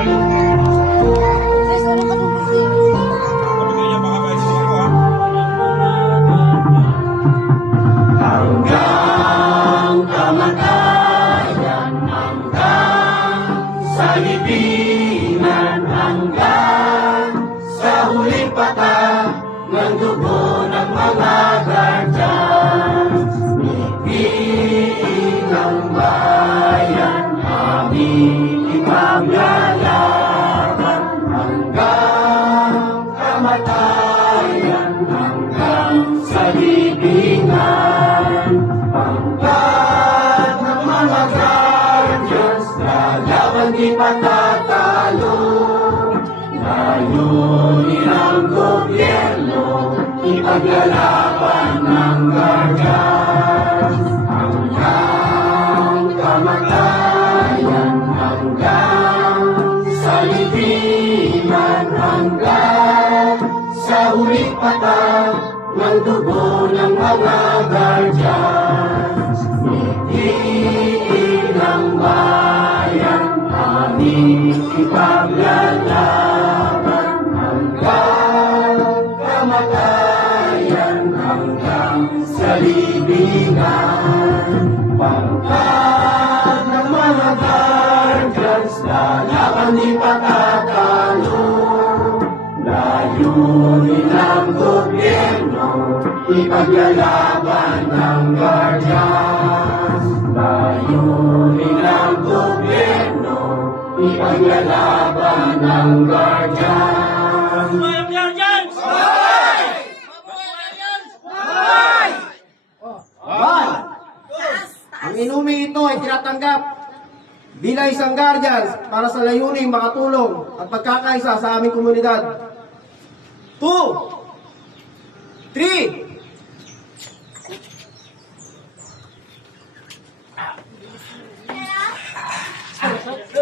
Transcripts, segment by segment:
Hanggang kamatayan, hanggang sa libingan, hanggang sa huling patag ng dugo ng mga guardians. Ibigin ang bayan, aming ipaglalaban hanggang kamatayan, hanggang sa libingan. Pangkat ng mga guardians, lalaban di patatalo. Layunin ang gobyerno, ipaglalaban ng guardians. Hanggang kamatayan, hanggang sa libingan, hanggang sa huling patag ng dugo ng mga guardians. Itiin ang bayan, aming ipaglalaban hanggang kamatayan, hanggang sa libingan. Pangkat ng mga guardians, lalaban di patatalo. Layunin ng gobyerno, ipaglalaban ng guardians. Layunin ng gobyerno, ipaglalaban ng guardians. Mga guardians! Hoy! Hoy! Hoy! Ang inumi ito ay tinatanggap bilang isang guardians para sa layuning makatulong at pagkakaisa sa aming komunidad. 2, 3.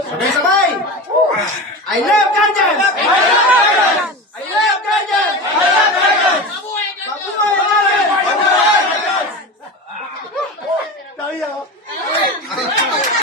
Sabay-sabay! I love guardians!